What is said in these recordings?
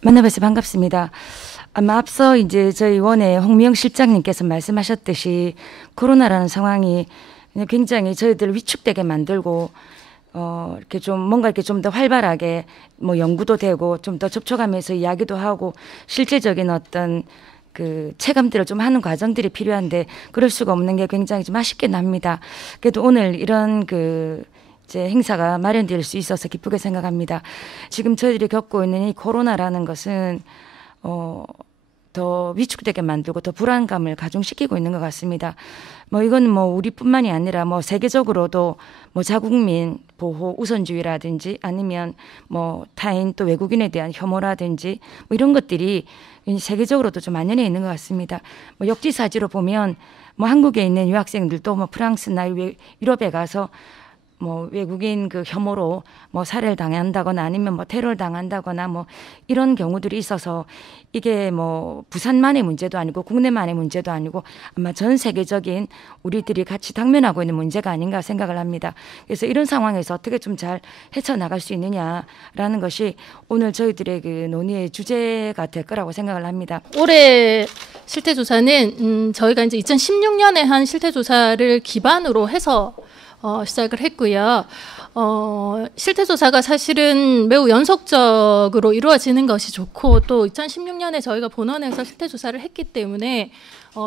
만나뵈서 반갑습니다. 아마 앞서 이제 저희 원의 홍미영 실장님께서 말씀하셨듯이 코로나라는 상황이 굉장히 저희들을 위축되게 만들고 이렇게 좀 뭔가 이렇게 좀 더 활발하게 뭐 연구도 되고 좀 더 접촉하면서 이야기도 하고 실제적인 어떤 그 체감들을 좀 하는 과정들이 필요한데 그럴 수가 없는 게 굉장히 좀 아쉽긴 합니다. 그래도 오늘 이런 이제 행사가 마련될 수 있어서 기쁘게 생각합니다. 지금 저희들이 겪고 있는 이 코로나라는 것은 더 위축되게 만들고 더 불안감을 가중시키고 있는 것 같습니다. 뭐 이건 뭐 우리뿐만이 아니라 뭐 세계적으로도 뭐 자국민 보호 우선주의라든지 아니면 뭐 타인 또 외국인에 대한 혐오라든지 뭐 이런 것들이 세계적으로도 좀 만연해 있는 것 같습니다. 뭐 역지사지로 보면 뭐 한국에 있는 유학생들도 뭐 프랑스나 유럽에 가서 뭐 외국인 그 혐오로 뭐 살해를 당한다거나 아니면 뭐 테러를 당한다거나 뭐 이런 경우들이 있어서 이게 뭐 부산만의 문제도 아니고 국내만의 문제도 아니고 아마 전 세계적인 우리들이 같이 당면하고 있는 문제가 아닌가 생각을 합니다. 그래서 이런 상황에서 어떻게 좀 잘 헤쳐나갈 수 있느냐라는 것이 오늘 저희들의 그 논의의 주제가 될 거라고 생각을 합니다. 올해 실태조사는 저희가 이제 2016년에 한 실태조사를 기반으로 해서 시작을 했고요. 실태조사가 사실은 매우 연속적으로 이루어지는 것이 좋고 또 2016년에 저희가 본원에서 실태조사를 했기 때문에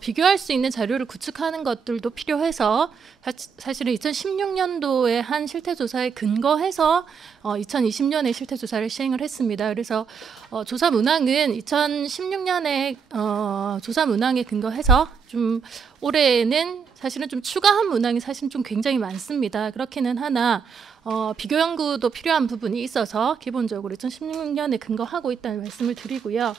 비교할 수 있는 자료를 구축하는 것들도 필요해서 사실은 2016년도에 한 실태조사에 근거해서 2020년에 실태조사를 시행을 했습니다. 그래서 조사 문항은 2016년에 조사 문항에 근거해서 좀 올해는 사실은 좀 추가한 문항이 사실은 좀 굉장히 많습니다. 그렇기는 하나 비교 연구도 필요한 부분이 있어서 기본적으로 2016년에 근거하고 있다는 말씀을 드리고요.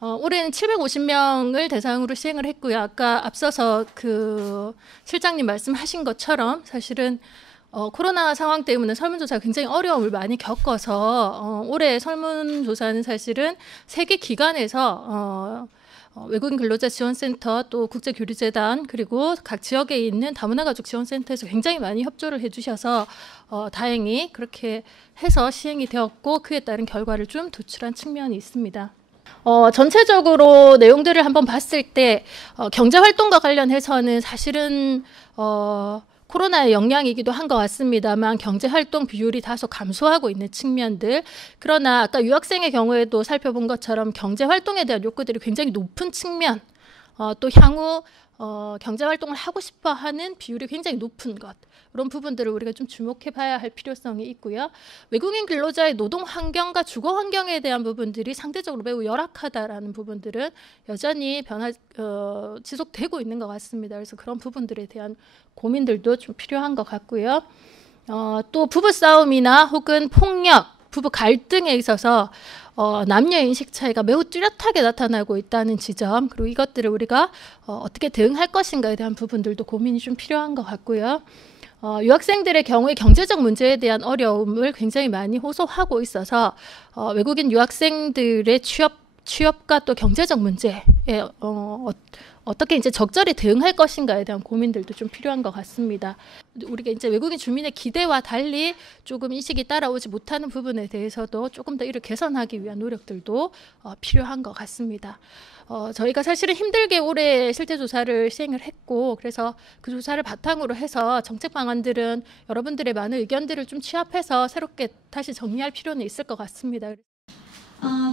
올해는 750명을 대상으로 시행을 했고요. 아까 앞서서 그 실장님 말씀하신 것처럼 사실은 코로나 상황 때문에 설문조사가 굉장히 어려움을 많이 겪어서 올해 설문조사는 사실은 세 개 기관에서 외국인 근로자 지원센터 또 국제교류재단 그리고 각 지역에 있는 다문화가족 지원센터에서 굉장히 많이 협조를 해주셔서 다행히 그렇게 해서 시행이 되었고 그에 따른 결과를 좀 도출한 측면이 있습니다. 전체적으로 내용들을 한번 봤을 때 경제활동과 관련해서는 사실은 코로나의 영향이기도 한 것 같습니다만 경제활동 비율이 다소 감소하고 있는 측면들 그러나 아까 유학생의 경우에도 살펴본 것처럼 경제활동에 대한 욕구들이 굉장히 높은 측면 또 향후 경제활동을 하고 싶어하는 비율이 굉장히 높은 것 이런 부분들을 우리가 좀 주목해 봐야 할 필요성이 있고요. 외국인 근로자의 노동 환경과 주거 환경에 대한 부분들이 상대적으로 매우 열악하다라는 부분들은 여전히 지속되고 있는 것 같습니다. 그래서 그런 부분들에 대한 고민들도 좀 필요한 것 같고요. 또 부부싸움이나 혹은 폭력, 부부 갈등에 있어서 남녀 인식 차이가 매우 뚜렷하게 나타나고 있다는 지점 그리고 이것들을 우리가 어떻게 대응할 것인가에 대한 부분들도 고민이 좀 필요한 것 같고요. 유학생들의 경우에 경제적 문제에 대한 어려움을 굉장히 많이 호소하고 있어서 외국인 유학생들의 취업과 또 경제적 문제에 어떻게 이제 적절히 대응할 것인가에 대한 고민들도 좀 필요한 것 같습니다. 우리가 이제 외국인 주민의 기대와 달리 조금 인식이 따라오지 못하는 부분에 대해서도 조금 더 이를 개선하기 위한 노력들도 필요한 것 같습니다. 저희가 사실은 힘들게 올해 실태조사를 시행을 했고 그래서 그 조사를 바탕으로 해서 정책 방안들은 여러분들의 많은 의견들을 좀 취합해서 새롭게 다시 정리할 필요는 있을 것 같습니다.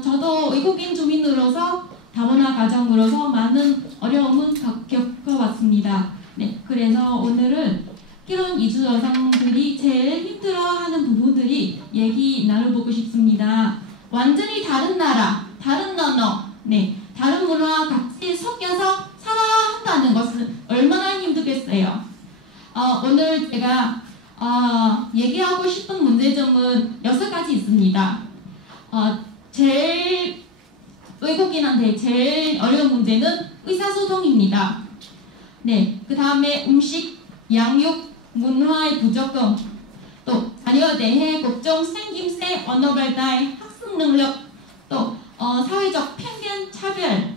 저도 외국인 주민으로서 다문화 가정으로서 많은 어려움은 겪어왔습니다. 네, 그래서 오늘은 결혼 이주 여성들이 제일 힘들어하는 부분들이 얘기 나눠보고 싶습니다. 완전히 다른 나라, 다른 언어, 네, 다른 문화 같이 섞여서 살아야 한다는 것은 얼마나 힘들겠어요. 오늘 제가 얘기하고 싶은 문제점은 6가지 있습니다. 제일 외국인한테 제일 어려운 문제는 의사소통입니다. 네, 그 다음에 음식, 양육, 문화의 부족성, 또 자녀에 대해 걱정, 생김새, 언어 발달, 학습 능력, 또 사회적 편견, 차별,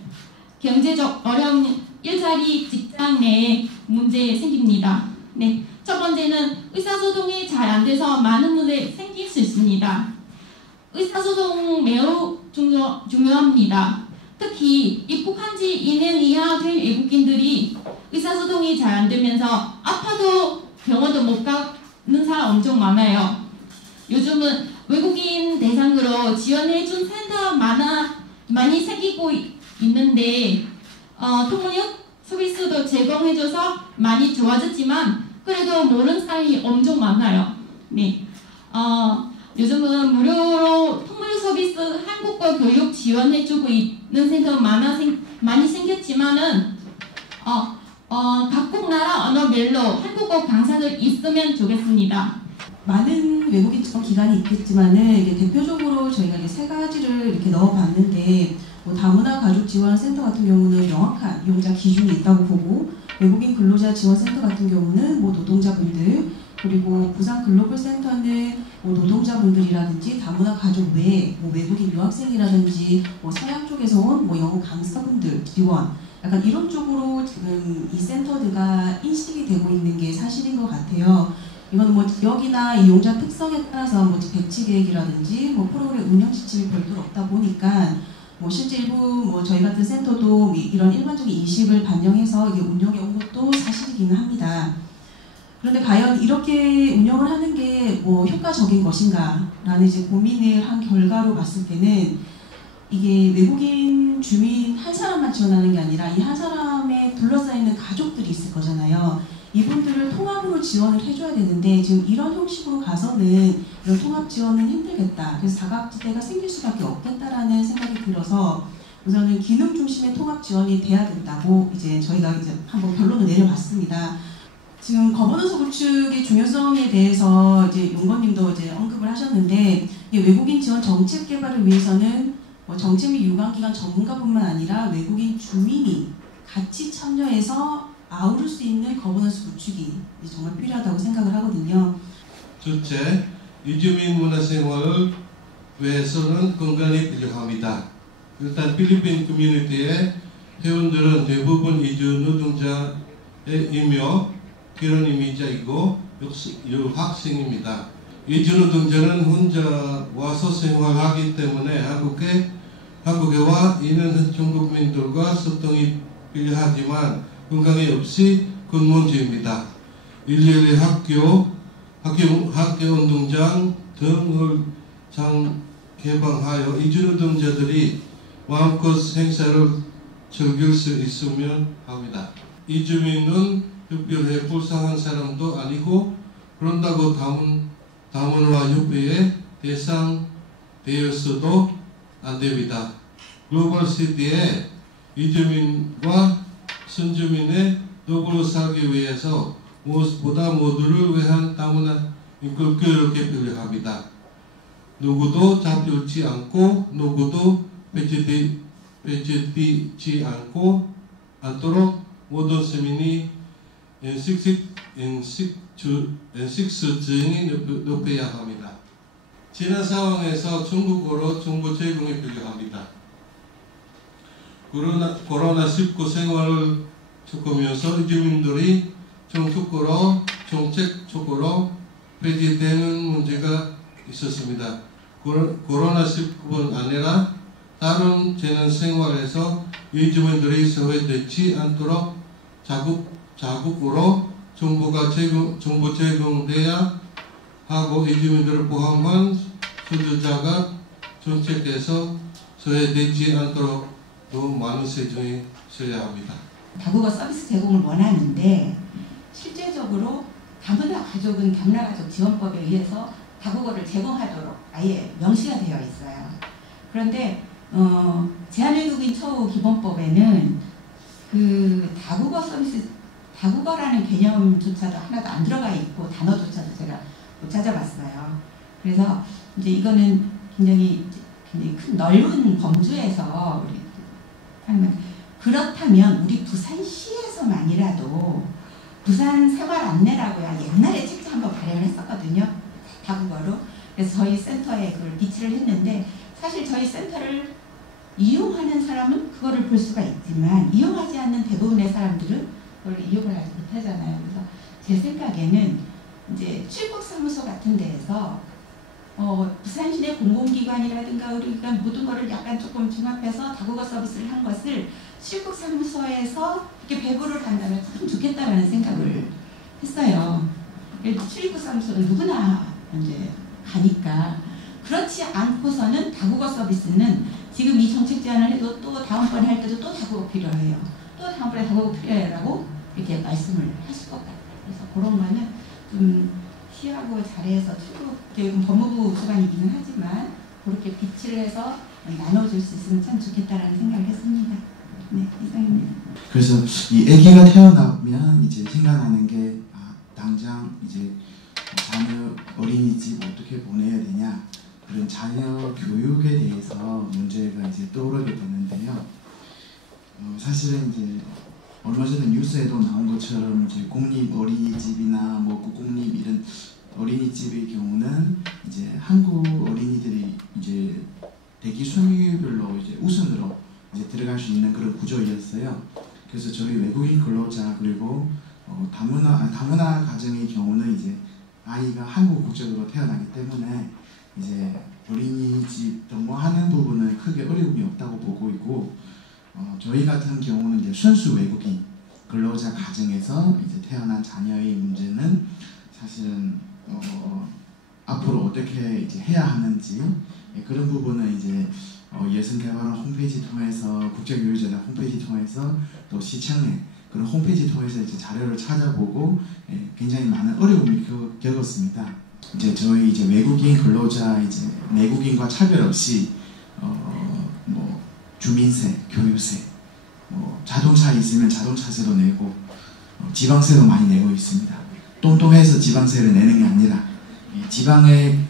경제적 어려움, 일자리, 직장 내에 문제 생깁니다. 네, 첫 번째는 의사소통이 잘 안 돼서 많은 문제 생길 수 있습니다. 의사소통 매우 중요합니다. 특히 입국한 지 2년 이하 된 외국인들이 의사소통이 잘 안 되면서 아파도 병원도 못 가는 사람 엄청 많아요. 요즘은 외국인 대상으로 지원해준 센터 많이 생기고 있는데 통역 서비스도 제공해줘서 많이 좋아졌지만 그래도 모르는 사람이 엄청 많아요. 네. 요즘은 무료로 통역 서비스 한국어 교육 지원해주고 있는 센터 많이 생겼지만은 각국 나라 언어별로 한국어 강사들 있으면 좋겠습니다. 많은 외국인 지원 기관이 있겠지만은 이게 대표적으로 저희가 이제 세 가지를 이렇게 넣어봤는데 뭐 다문화 가족 지원 센터 같은 경우는 명확한 이용자 기준이 있다고 보고 외국인 근로자 지원 센터 같은 경우는 뭐 노동자분들 그리고 부산 글로벌 센터는 뭐 노동자분들이라든지 다문화 가족 외에 뭐 외국인 유학생이라든지 뭐 서양 쪽에서 온 뭐 영어 강사분들 지원 약간 이런 쪽으로 지금 이 센터들가 인식이 되고 있는 게 사실인 것 같아요. 이건 뭐 지역이나 이용자 특성에 따라서 뭐 배치 계획이라든지 뭐 프로그램 운영 지침이 별도로 없다 보니까 뭐 실제 일부 뭐 저희 같은 센터도 이런 일반적인 인식을 반영해서 이게 운영해 온 것도 사실이기는 합니다. 그런데 과연 이렇게 운영을 하는 게 뭐 효과적인 것인가라는 이제 고민을 한 결과로 봤을 때는 이게 외국인 주민 한 사람만 지원하는 게 아니라 이 한 사람에 둘러싸여 있는 가족들이 있을 거잖아요. 이분들을 통합으로 지원을 해줘야 되는데 지금 이런 형식으로 가서는 이런 통합 지원은 힘들겠다. 그래서 사각지대가 생길 수밖에 없겠다라는 생각이 들어서 우선은 기능 중심의 통합 지원이 돼야 된다고 이제 저희가 이제 한번 결론을 내려봤습니다. 지금 거버넌스 구축의 중요성에 대해서 이제 용건님도 이제 언급을 하셨는데 외국인 지원 정책 개발을 위해서는 뭐 정책 및 유관기관 전문가뿐만 아니라 외국인 주민이 같이 참여해서 아우를 수 있는 거버넌스 구축이 정말 필요하다고 생각을 하거든요. 둘째, 이주민 문화생활을 위해서는 공간이 필요합니다. 일단 필리핀 커뮤니티의 회원들은 대부분 이주 노동자이며 그런 이미자이고 유학생입니다. 이주 노동자는 혼자 와서 생활하기 때문에 한국에 와 있는 중국민들과 소통이 필요하지만 건강이 없이 근무제입니다. 일일이 학교 운동장 등을 개방하여 이주 노동자들이 마음껏 행사를 즐길 수 있으면 합니다. 이주민은 특별히 불쌍한 사람도 아니고 그런다고 다문화 협회의 대상 되었어도 안 됩니다. 글로벌 시대에 이주민과 선주민의 더불어 살기 위해서 무엇보다 모두를 위한 다문화 인권 교육이 필요합니다. 누구도 잡혀있지 않고 누구도 배제되지 않도록 모든 시민이 인식수준이 높여야 합니다. 지난 상황에서 중국어로 정보 제공이 필요합니다. 코로나19 생활을 겪으면서 이주민들이 정책적으로 폐지되는 문제가 있었습니다. 코로나19뿐 아니라 다른 재난 생활에서 이주민들이 소외되지 않도록 자국으로 정보 제공돼야 하고 이주민들을 포함한 소유자가 정책에서 소외되지 않도록 더 많은 세정이 있어야 합니다. 다국어 서비스 제공을 원하는데 실제적으로 다문화 가족은 다문화 가족 지원법에 의해서 다국어를 제공하도록 아예 명시가 되어 있어요. 그런데 제한외국인 처우 기본법에는 그 다국어 서비스 다국어라는 개념조차도 하나도 안 들어가 있고 단어조차도 제가 못 찾아봤어요. 그래서 이제 이거는 굉장히 큰 넓은 범주에서 우리 하는 그렇다면 우리 부산시에서만이라도 부산 생활 안내라고 옛날에 책자 한번 발행을 했었거든요. 다국어로. 그래서 저희 센터에 그걸 비치를 했는데 사실 저희 센터를 이용하는 사람은 그거를 볼 수가 있지만 이용하지 않는 대부분의 사람들은 그걸 이용을 하지 못하잖아요. 그래서 제 생각에는 이제 출국사무소 같은 데에서 부산시내 공공기관이라든가 의료기관 모든 거를 약간 조금 종합해서 다국어 서비스를 한 것을 출입국사무소에서 이렇게 배부를 한다면 참 좋겠다라는 생각을 했어요. 출입국사무소는 누구나 이제 가니까 그렇지 않고서는 다국어 서비스는 지금 이 정책 제안을 해도 또 다음번에 할 때도 또 다국어 필요해요. 또 다음번에 다국어 필요해라고 이렇게 말씀을 하실 것 같아요. 그래서 그런 거는 좀 시하고 잘해서 출국교육은 법무부 소관이기는 하지만 그렇게 비치를 해서 나눠줄 수 있으면 참 좋겠다라는 생각을 했습니다. 네, 이상입니다. 그래서 이 아기가 태어나면 이제 생각나는 게 당장 이제 자녀 어린이집 어떻게 보내야 되냐 그런 자녀 교육에 대해서 문제가 이제 떠오르게 되는데요. 사실은 이제 얼마 전에 뉴스에도 나온 것처럼 이제 공립 어린이집이나 뭐 국공립 이런 어린이집의 경우는 이제 한국 어린이들이 이제 대기 순위별로 이제 우선으로 이제 들어갈 수 있는 그런 구조였어요. 그래서 저희 외국인 근로자 그리고 다문화 가정의 경우는 이제 아이가 한국 국적으로 태어나기 때문에 이제 어린이집 등록하는 부분은 크게 어려움이 없다고 보고 있고 저희 같은 경우는 이제 순수 외국인 근로자 가정에서 이제 태어난 자녀의 문제는 사실은 앞으로 어떻게 이제 해야 하는지 그런 부분은 이제 예산개발원 홈페이지 통해서 국제교육재단 홈페이지 통해서 또 시청에 그런 홈페이지 통해서 이제 자료를 찾아보고 굉장히 많은 어려움을 겪었습니다. 이제 저희 이제 외국인 근로자 이제 내국인과 차별 없이 뭐 주민세, 교유세, 뭐 자동차 있으면 자동차세도 내고 지방세도 많이 내고 있습니다. 똥똥해서 지방세를 내는 게 아니라 지방의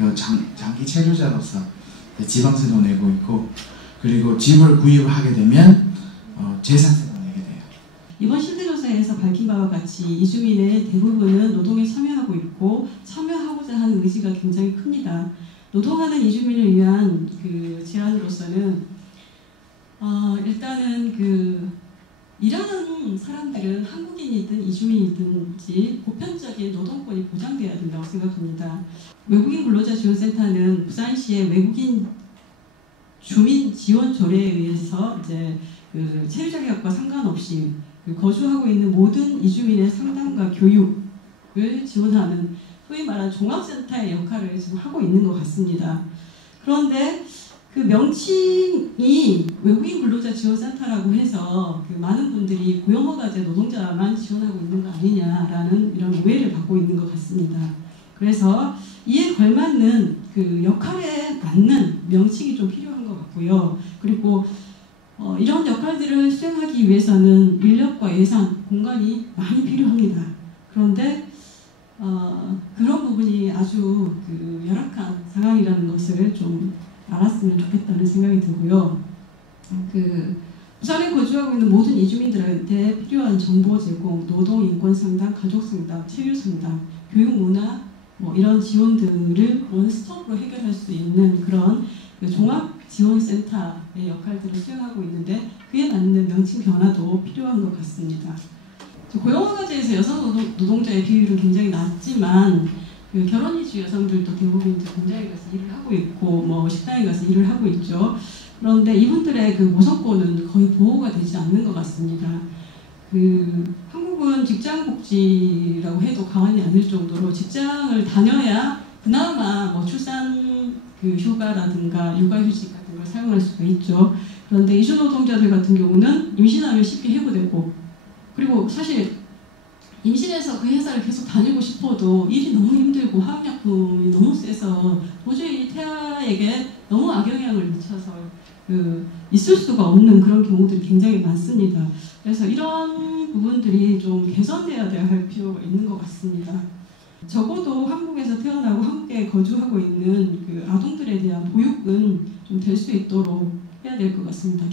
장기 체류자로서 지방세도 내고 있고 그리고 집을 구입하게 되면 재산세도 내게 돼요. 이번 실태조사에서 밝힌 바와 같이 이주민의 대부분은 노동에 참여하고 있고 참여하고자 하는 의지가 굉장히 큽니다. 노동하는 이주민을 위한 그 제안으로서는 일단은 일하는 사람들은 한국인이든 이주민이든지 보편적인 노동권이 보장돼야 된다고 생각합니다. 외국인 근로자지원센터는 부산시의 외국인 주민 지원 조례에 의해서 이제 체류 자격과 상관없이 거주하고 있는 모든 이주민의 상담과 교육을 지원하는 소위 말하는 종합센터의 역할을 지금 하고 있는 것 같습니다. 그런데 그 명칭이 외국인 근로자 지원센터라고 해서 많은 분들이 고용허가제 노동자만 지원하고 있는 거 아니냐라는 이런 오해를 받고 있는 것 같습니다. 그래서 이에 걸맞는 그 역할에 맞는 명칭이 좀 필요한 것 같고요. 그리고 이런 역할들을 수행하기 위해서는 인력과 예산, 공간이 많이 필요합니다. 그런데 그런 부분이 아주 열악한 상황이라는 것을 좀 알았으면 좋겠다는 생각이 들고요. 부산에 거주하고 있는 모든 이주민들한테 필요한 정보 제공, 노동 인권 상담, 가족 상담, 체류 상담, 교육 문화 이런 지원들을 원스톱으로 해결할 수 있는 그런 종합지원센터의 역할들을 수행하고 있는데 그에 맞는 명칭 변화도 필요한 것 같습니다. 고용허가제에서 여성 노동자의 비율은 굉장히 낮지만 결혼 이주 여성들도 대부분 이제 공장에 가서 일을 하고 있고 식당에 가서 일을 하고 있죠. 그런데 이분들의 모성권은 거의 보호가 되지 않는 것 같습니다. 한국은 직장복지라고 해도 과언이 아닐 정도로 직장을 다녀야 그나마 출산 휴가라든가 육아휴직 같은 걸 사용할 수가 있죠. 그런데 이주 노동자들 같은 경우는 임신하면 쉽게 해고되고 그리고 사실 임신해서 그 회사를 계속 다니고 싶어도 일이 너무 힘들고 화학약품이 너무 세서 도저히 태아에게 너무 악영향을 미쳐서 있을 수가 없는 그런 경우들이 굉장히 많습니다. 그래서 이런 부분들이 좀 개선돼야 할 필요가 있는 것 같습니다. 적어도 한국에서 태어나고 한국에 거주하고 있는 아동들에 대한 보육은 좀 될 수 있도록 해야 될 것 같습니다.